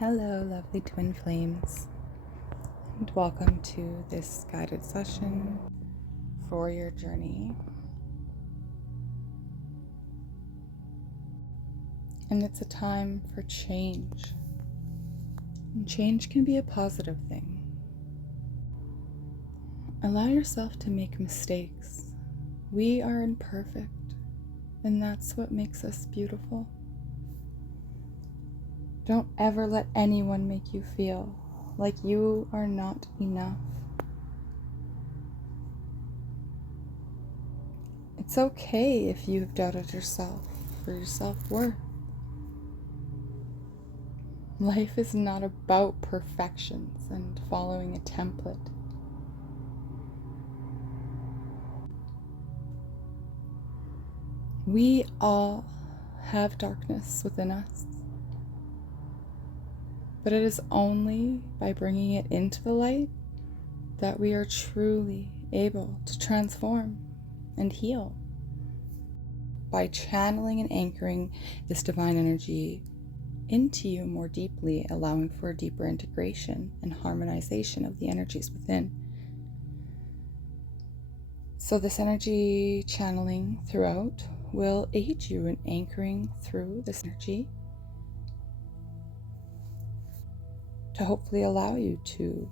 Hello, lovely twin flames, and welcome to this guided session for your journey. And it's a time for change. And change can be a positive thing. Allow yourself to make mistakes. We are imperfect, and that's what makes us beautiful. Don't ever let anyone make you feel like you are not enough. It's okay if you've doubted yourself or your self-worth. Life is not about perfections and following a template. We all have darkness within us. But it is only by bringing it into the light that we are truly able to transform and heal. By channeling and anchoring this divine energy into you more deeply, allowing for a deeper integration and harmonization of the energies within. So this energy channeling throughout will aid you in anchoring through this energy to hopefully allow you to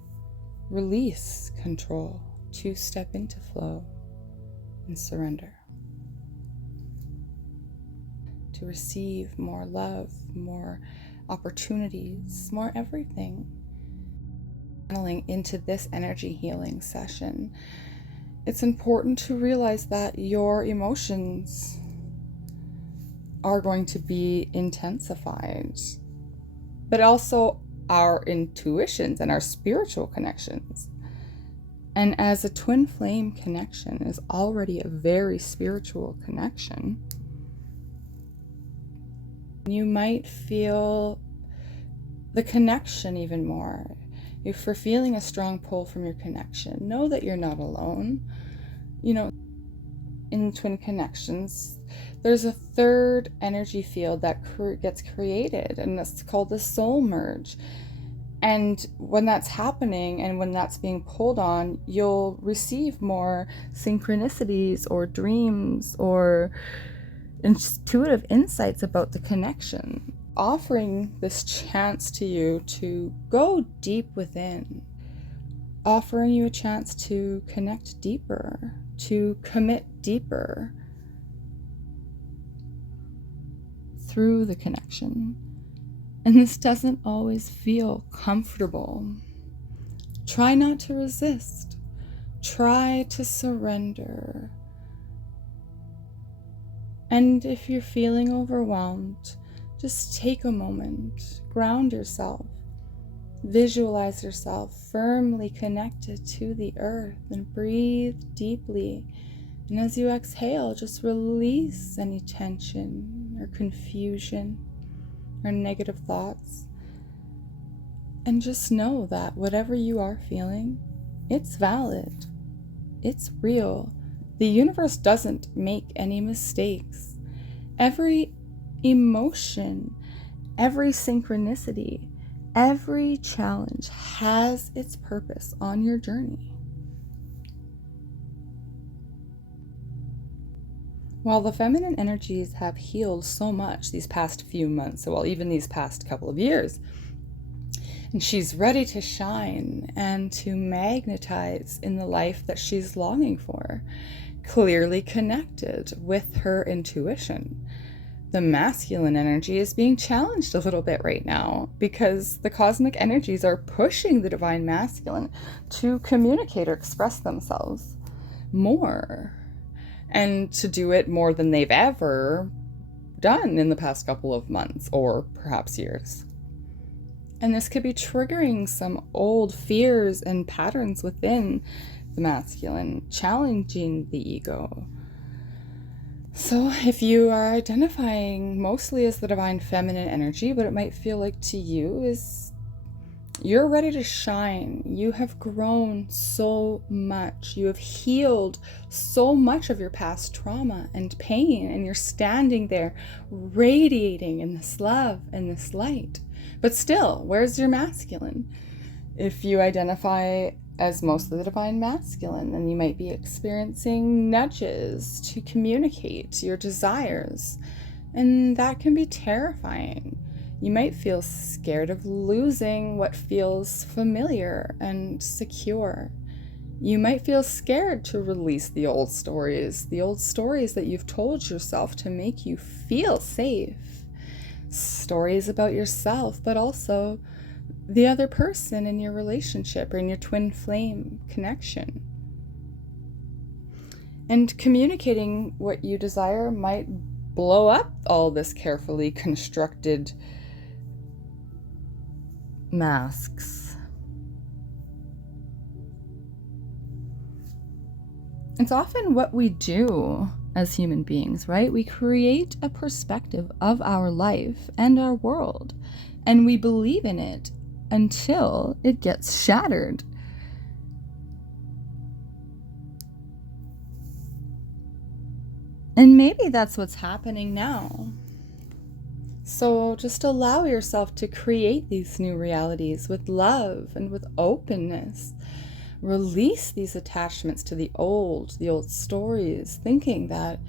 release control, to step into flow and surrender, to receive more love, more opportunities, more everything. Channeling into this energy healing session, it's important to realize that your emotions are going to be intensified, but also our intuitions and our spiritual connections. And as a twin flame connection is already a very spiritual connection, you might feel the connection even more. If you're feeling a strong pull from your connection, know that you're not alone. In twin connections, there's a third energy field that gets created, and that's called the soul merge. And when that's happening and when that's being pulled on, you'll receive more synchronicities or dreams or intuitive insights about the connection, offering this chance to you to go deep within, offering you a chance to connect deeper, to commit deeper through the connection. And this doesn't always feel comfortable. Try not to resist. Try to surrender. And if you're feeling overwhelmed, just take a moment, ground yourself, visualize yourself firmly connected to the earth, and breathe deeply. And as you exhale, just release any tension or confusion or negative thoughts. And just know that whatever you are feeling, it's valid. It's real. The universe doesn't make any mistakes. Every emotion, every synchronicity, every challenge has its purpose on your journey. While the feminine energies have healed so much these past few months, well, even these past couple of years, and she's ready to shine and to magnetize in the life that she's longing for, clearly connected with her intuition. The masculine energy is being challenged a little bit right now because the cosmic energies are pushing the divine masculine to communicate or express themselves more, and to do it more than they've ever done in the past couple of months or perhaps years. And this could be triggering some old fears and patterns within the masculine, challenging the ego. So if you are identifying mostly as the divine feminine energy, what it might feel like to you is You're ready to shine. You have grown so much. You have healed so much of your past trauma and pain, and you're standing there radiating in this love and this light. But still, where's your masculine? If you identify as mostly the divine masculine, then you might be experiencing nudges to communicate your desires, and that can be terrifying. You might feel scared of losing what feels familiar and secure. You might feel scared to release the old stories that you've told yourself to make you feel safe. Stories about yourself, but also the other person in your relationship or in your twin flame connection. And communicating what you desire might blow up all this carefully constructed masks. It's often what we do as human beings, right? We create a perspective of our life and our world, and we believe in it until it gets shattered. And maybe that's what's happening now. So just allow yourself to create these new realities with love and with openness. Release these attachments to the old stories, thinking that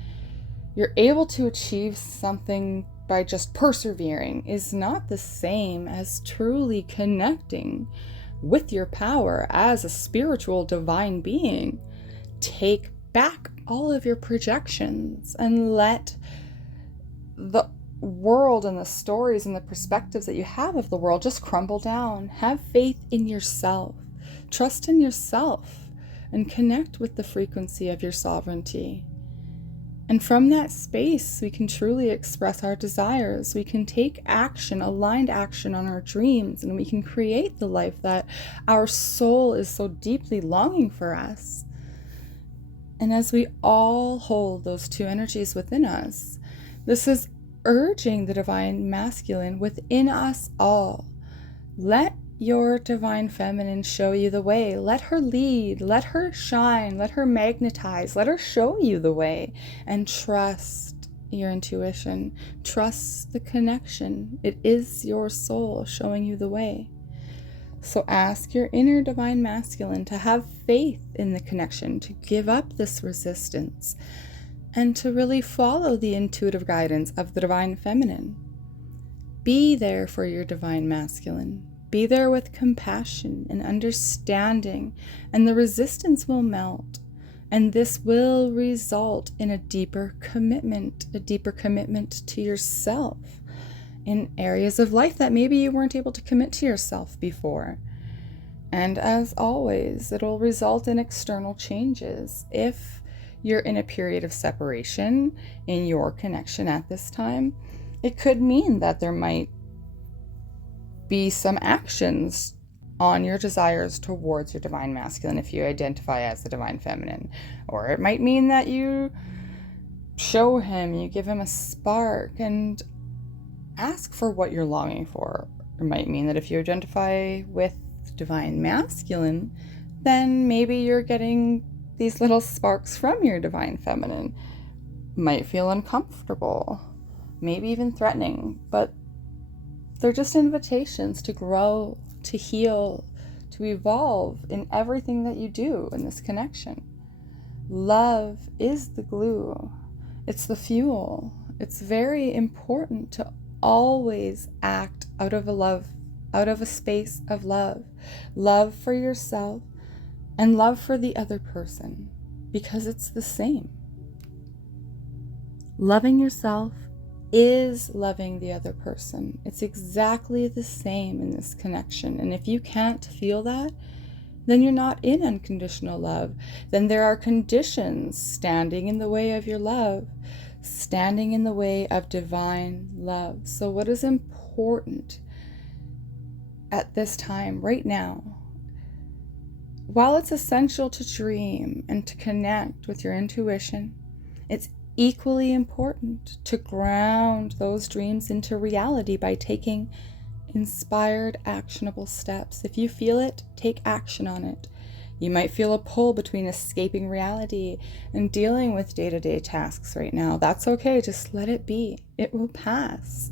you're able to achieve something by just persevering is not the same as truly connecting with your power as a spiritual divine being. Take back all of your projections and let the world and the stories and the perspectives that you have of the world just crumble down. Have faith in yourself. Trust in yourself and connect with the frequency of your sovereignty. And from that space, we can truly express our desires. We can take action, aligned action on our dreams, and we can create the life that our soul is so deeply longing for us. And as we all hold those two energies within us, this is urging the divine masculine within us all. Let your divine feminine show you the way. Let her lead, let her shine, let her magnetize, let her show you the way, and trust your intuition. Trust the connection. It is your soul showing you the way. So ask your inner divine masculine to have faith in the connection, to give up this resistance, and to really follow the intuitive guidance of the divine feminine. Be there for your divine masculine. Be there with compassion and understanding, and the resistance will melt. And this will result in a deeper commitment to yourself in areas of life that maybe you weren't able to commit to yourself before. And as always, it'll result in external changes. If you're in a period of separation in your connection at this time, it could mean that there might be some actions on your desires towards your divine masculine if you identify as the divine feminine. Or it might mean that you show him, you give him a spark and ask for what you're longing for. It might mean that if you identify with divine masculine, then maybe you're getting these little sparks from your divine feminine. Might feel uncomfortable, maybe even threatening, but they're just invitations to grow, to heal, to evolve in everything that you do in this connection. Love is the glue. It's the fuel. It's very important to always act out of a space of love. Love for yourself and love for the other person, because it's the same. Loving yourself is loving the other person. It's exactly the same in this connection. And if you can't feel that, then you're not in unconditional love. Then there are conditions standing in the way of your love, standing in the way of divine love. So what is important at this time, right now? While it's essential to dream and to connect with your intuition, it's equally important to ground those dreams into reality by taking inspired, actionable steps. If you feel it, take action on it. You might feel a pull between escaping reality and dealing with day-to-day tasks right now. That's okay. Just let it be. It will pass.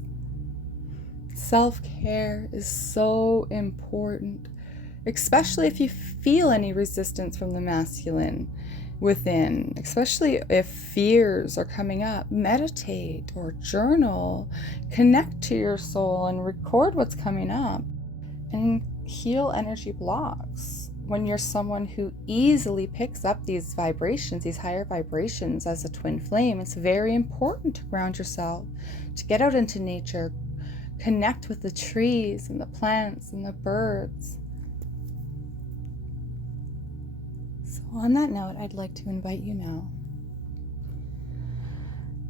Self-care is so important, especially if you feel any resistance from the masculine within, especially if fears are coming up. Meditate or journal, connect to your soul and record what's coming up, and heal energy blocks. When you're someone who easily picks up these vibrations, these higher vibrations as a twin flame, it's very important to ground yourself, to get out into nature, connect with the trees and the plants and the birds. So on that note, I'd like to invite you now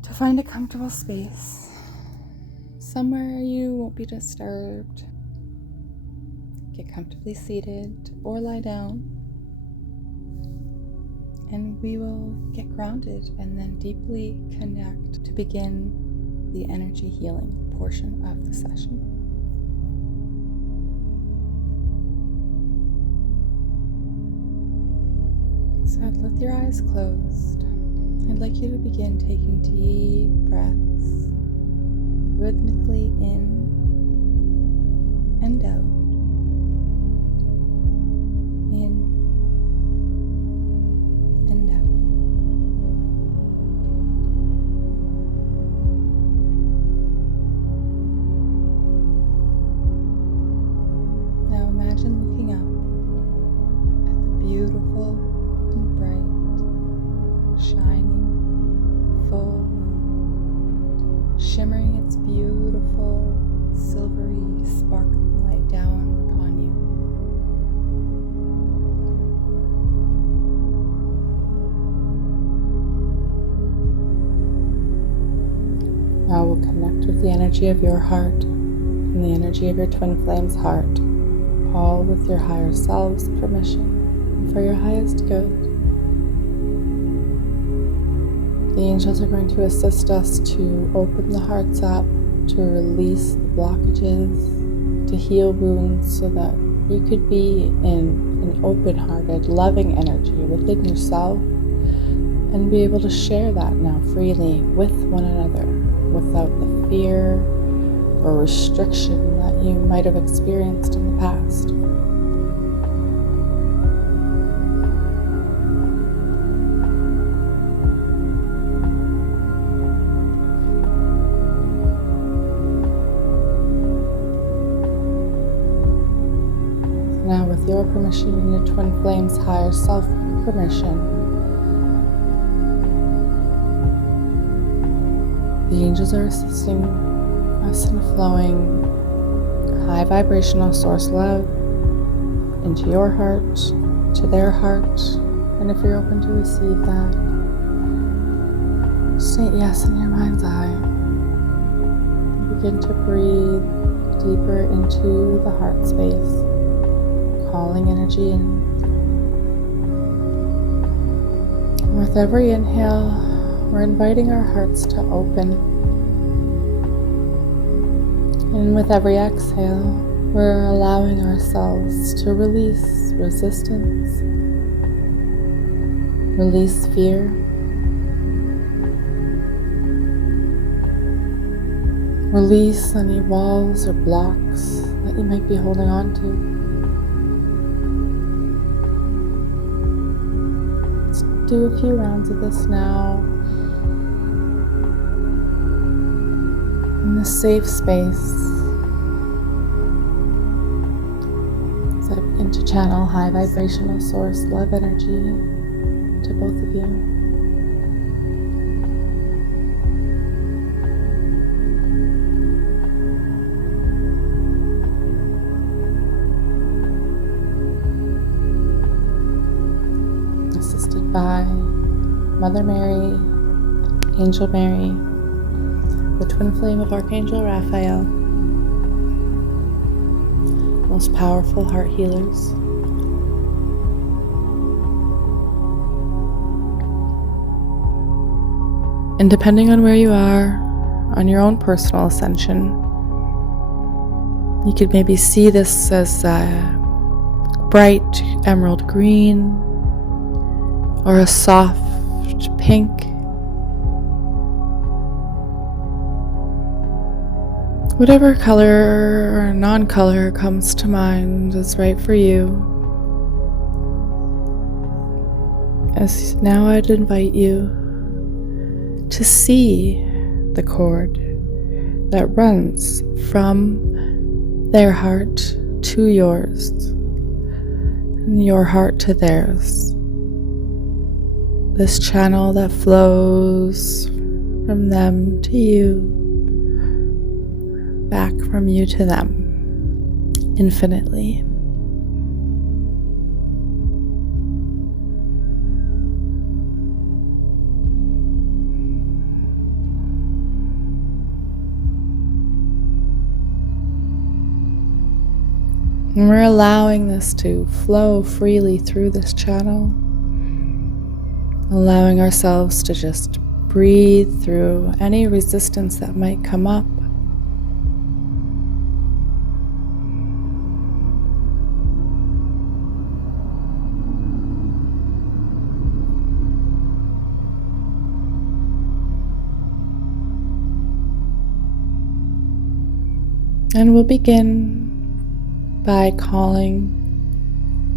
to find a comfortable space, somewhere you won't be disturbed. Get comfortably seated or lie down, and we will get grounded and then deeply connect to begin the energy healing portion of the session. So with your eyes closed, I'd like you to begin taking deep breaths, rhythmically in and out, in and out. Now imagine looking up at the beautiful and bright, shining, full moon, shimmering its beautiful, silvery, sparkling light down upon you. Now we'll connect with the energy of your heart and the energy of your twin flame's heart, all with your higher self's permission and for your highest good. The angels are going to assist us to open the hearts up, to release the blockages, to heal wounds so that you could be in an open-hearted, loving energy within yourself and be able to share that now freely with one another without the fear or restriction that you might have experienced in the past. Now, with your permission and your twin flame's higher self permission, the angels are assisting us in flowing high vibrational source love into your heart, to their heart, and if you're open to receive that, say yes in your mind's eye. Begin to breathe deeper into the heart space, calling energy in. With every inhale, we're inviting our hearts to open. And with every exhale, we're allowing ourselves to release resistance, release fear, release any walls or blocks that you might be holding on to. Do a few rounds of this now in the safe space. So I begin to channel high vibrational source love energy to both of you. By Mother Mary, Angel Mary, the twin flame of Archangel Raphael, most powerful heart healers. And depending on where you are on your own personal ascension, You could maybe see this as bright emerald green or a soft pink. Whatever color or non-color comes to mind is right for you. As now I'd invite you to see the cord that runs from their heart to yours and your heart to theirs. This channel that flows from them to you, back from you to them, infinitely. And we're allowing this to flow freely through this channel, allowing ourselves to just breathe through any resistance that might come up. And we'll begin by calling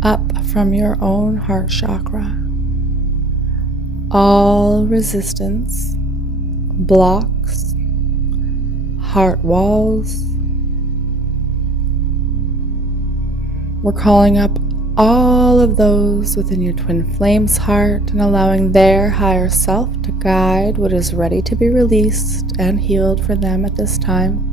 up from your own heart chakra all resistance, blocks, heart walls. We're calling up all of those within your twin flame's heart and allowing their higher self to guide what is ready to be released and healed for them at this time.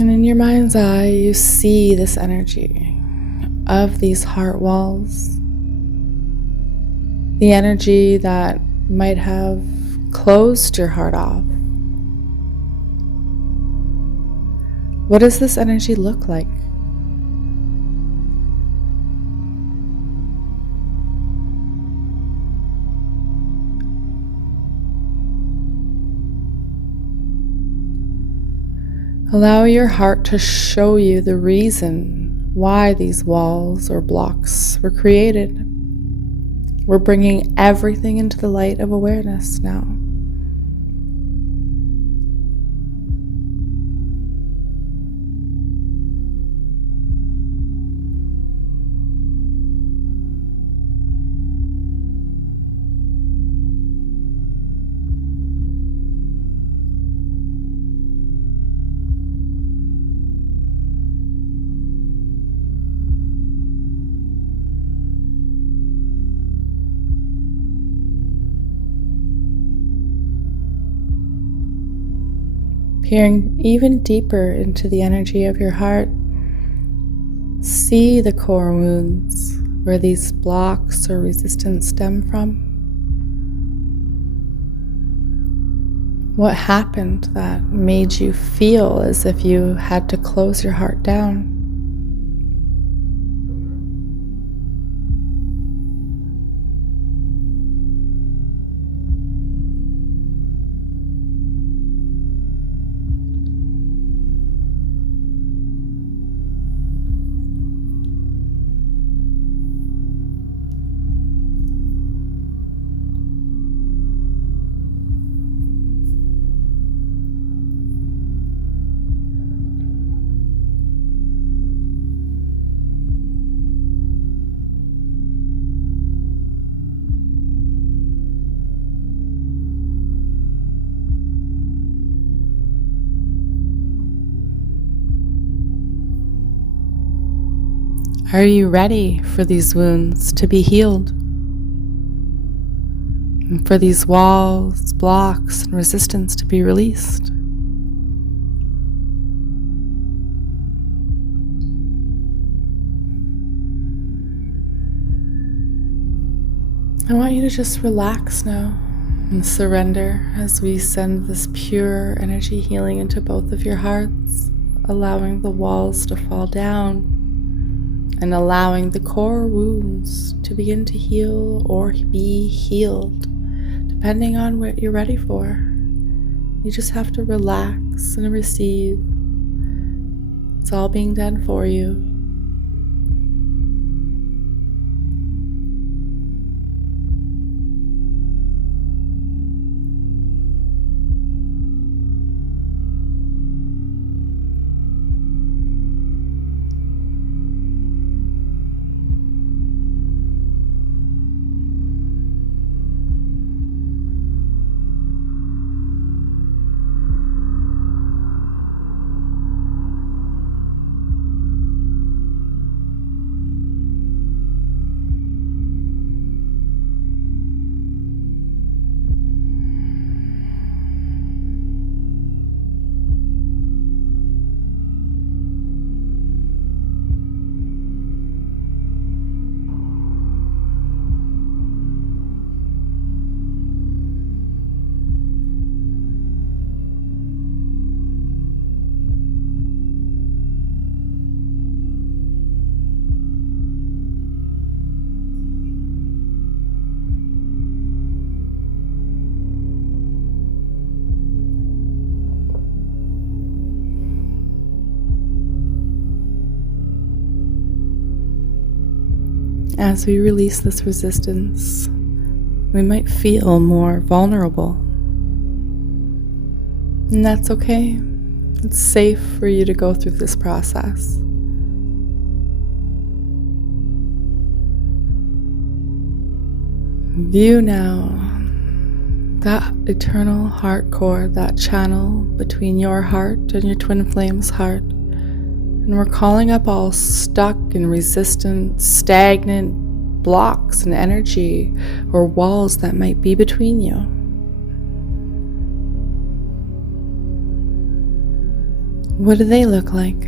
And in your mind's eye, you see this energy of these heart walls, the energy that might have closed your heart off. What does this energy look like? Allow your heart to show you the reason why these walls or blocks were created. We're bringing everything into the light of awareness now. Peering even deeper into the energy of your heart, see the core wounds where these blocks or resistance stem from. What happened that made you feel as if you had to close your heart down? Are you ready for these wounds to be healed? And for these walls, blocks, and resistance to be released? I want you to just relax now and surrender as we send this pure energy healing into both of your hearts, allowing the walls to fall down and allowing the core wounds to begin to heal or be healed, depending on what you're ready for. You just have to relax and receive. It's all being done for you. As we release this resistance, we might feel more vulnerable. And that's okay. It's safe for you to go through this process. View now that eternal heart core, that channel between your heart and your twin flame's heart. And we're calling up all stuck and resistant, stagnant blocks and energy or walls that might be between you. What do they look like?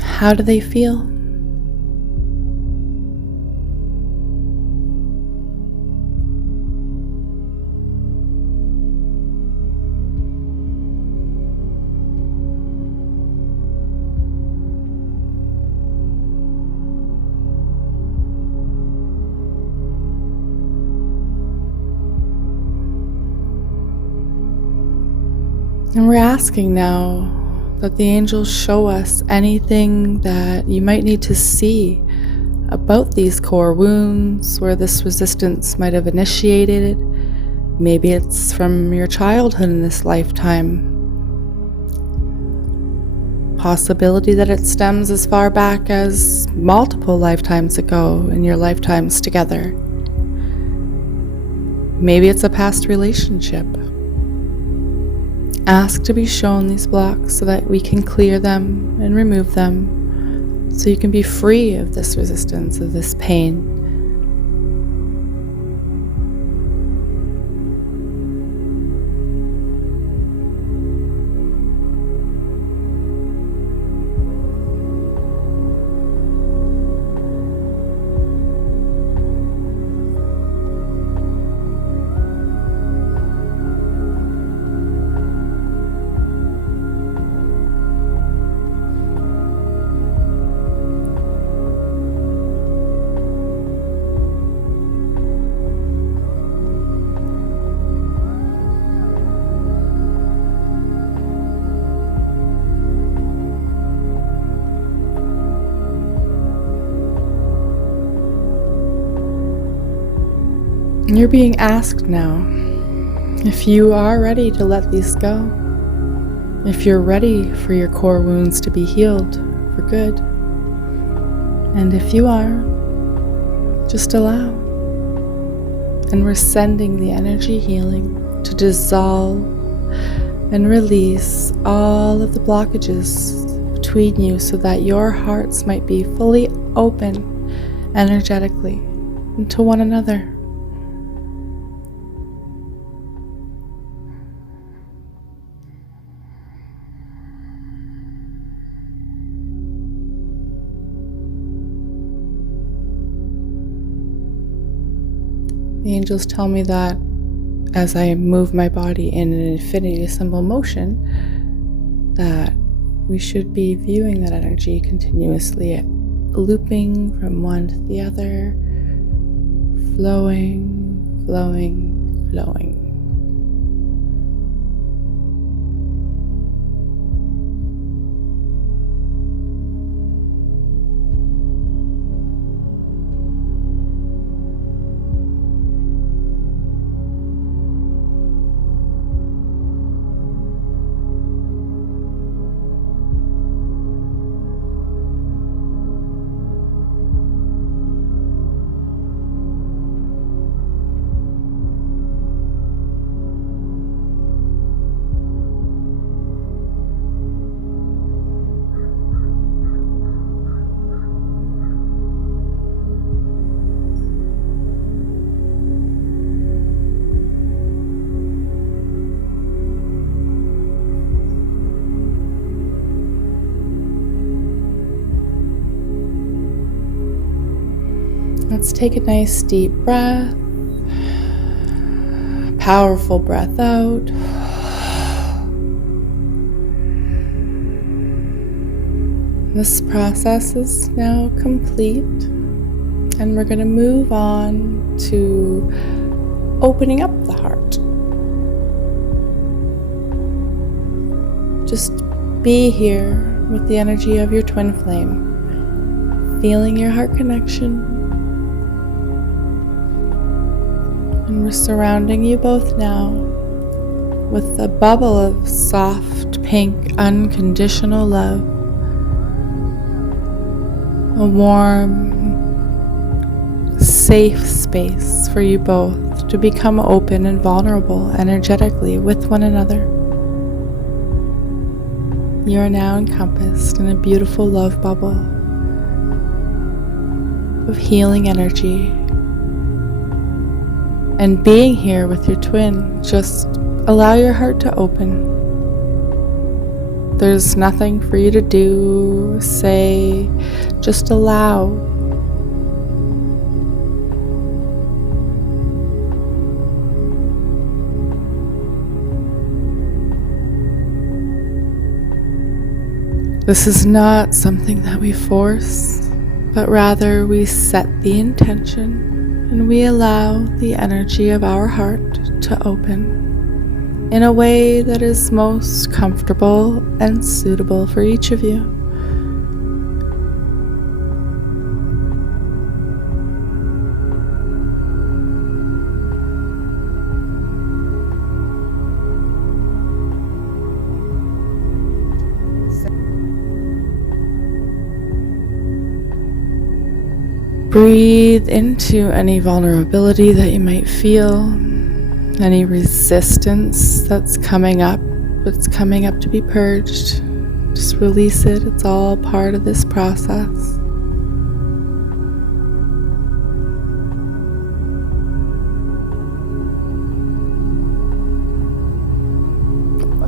How do they feel? And we're asking now that the angels show us anything that you might need to see about these core wounds where this resistance might have initiated. Maybe it's from your childhood in this lifetime. Possibility that it stems as far back as multiple lifetimes ago in your lifetimes together. Maybe it's a past relationship. Ask to be shown these blocks so that we can clear them and remove them so you can be free of this resistance, of this pain. You're being asked now if you are ready to let these go, if you're ready for your core wounds to be healed for good. And if you are, just allow. And we're sending the energy healing to dissolve and release all of the blockages between you so that your hearts might be fully open energetically to one another. The angels tell me that as I move my body in an infinity symbol motion, that we should be viewing that energy continuously, looping from one to the other, flowing, flowing, flowing. let's take a nice deep breath. Powerful breath out. This process is now complete, and we're going to move on to opening up the heart. Just be here with the energy of your twin flame, feeling your heart connection. And we're surrounding you both now with a bubble of soft, pink, unconditional love. A warm, safe space for you both to become open and vulnerable energetically with one another. You are now encompassed in a beautiful love bubble of healing energy. And being here with your twin, just allow your heart to open. There's nothing for you to do, say, just allow. This is not something that we force, but rather we set the intention and we allow the energy of our heart to open in a way that is most comfortable and suitable for each of you. Breathe into any vulnerability that you might feel. Any resistance that's coming up to be purged, just release it. It's all part of this process.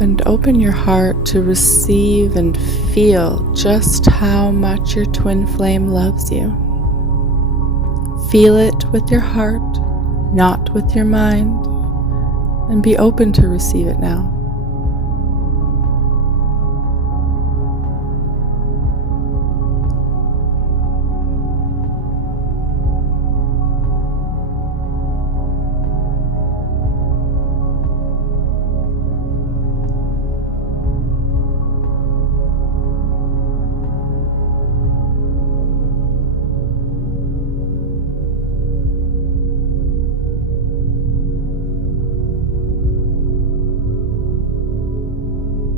And open your heart to receive and feel just how much your twin flame loves you. Feel it with your heart, not with your mind. And be open to receive it now.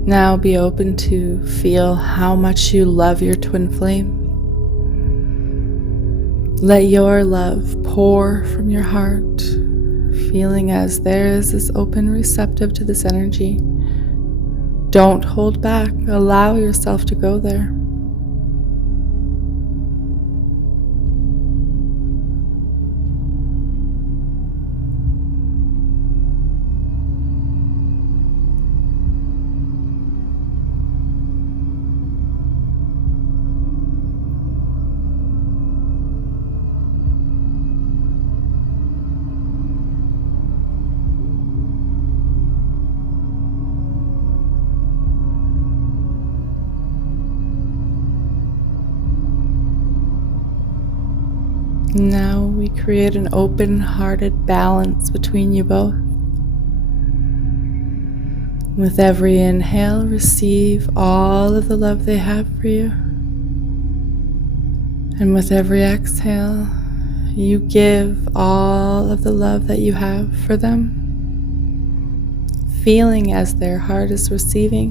Now be open to feel how much you love your twin flame. Let your love pour from your heart, feeling as theirs is open, receptive to this energy. Don't hold back. Allow yourself to go there. Now we create an open-hearted balance between you both. With every inhale, receive all of the love they have for you. And with every exhale, you give all of the love that you have for them, feeling as their heart is receiving.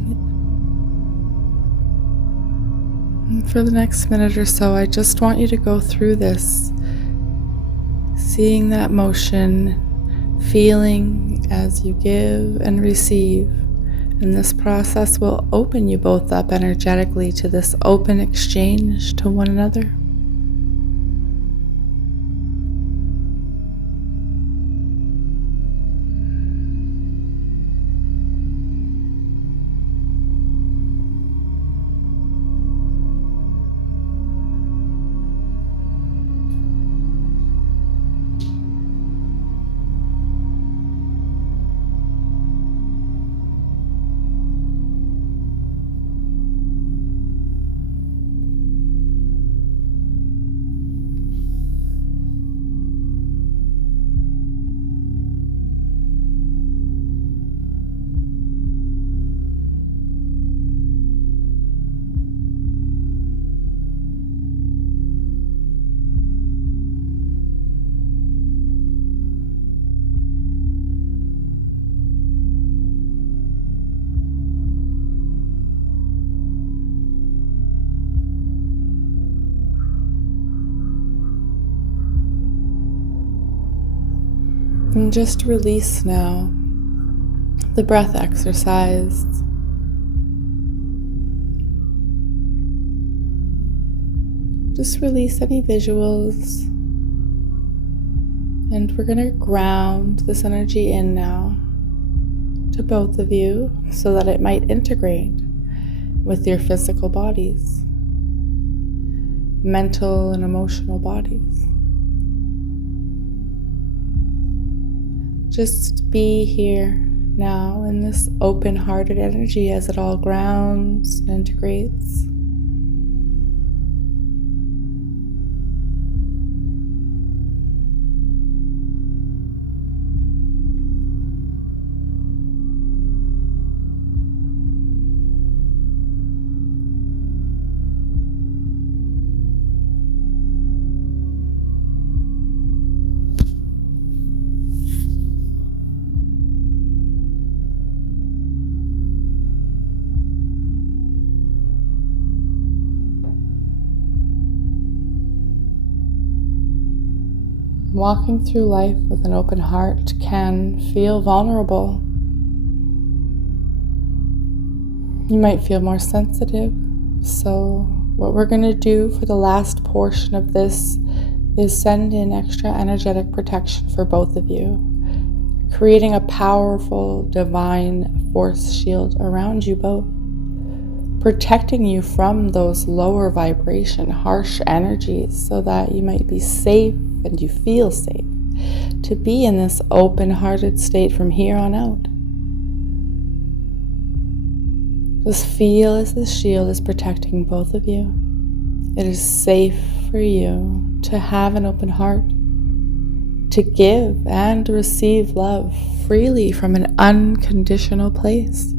And for the next minute or so, I just want you to go through this, seeing that motion, feeling as you give and receive. And this process will open you both up energetically to this open exchange to one another. And just release now the breath exercise. Just release any visuals. And we're going to ground this energy in now to both of you so that it might integrate with your physical bodies, mental and emotional bodies. Just be here now in this open-hearted energy as it all grounds and integrates. Walking through life with an open heart can feel vulnerable. You might feel more sensitive. So what we're going to do for the last portion of this is send in extra energetic protection for both of you, creating a powerful divine force shield around you both, protecting you from those lower vibration, harsh energies so that you might be safe and you feel safe to be in this open-hearted state from here on out. Just feel as this shield is protecting both of you. It is safe for you to have an open heart, to give and receive love freely from an unconditional place.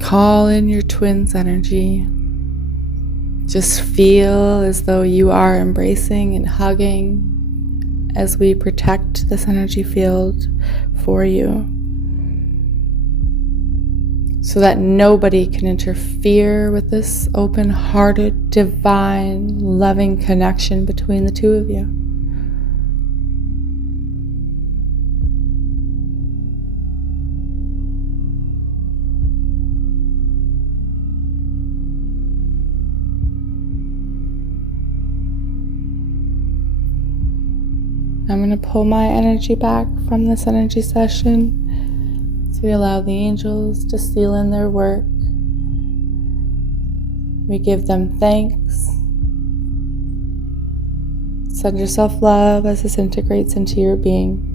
Call in your twins energy. Just feel as though you are embracing and hugging as we protect this energy field for you, so that nobody can interfere with this open-hearted, divine, loving connection between the two of you. I'm going to pull my energy back from this energy session. So we allow the angels to seal in their work. We give them thanks. Send yourself love as this integrates into your being.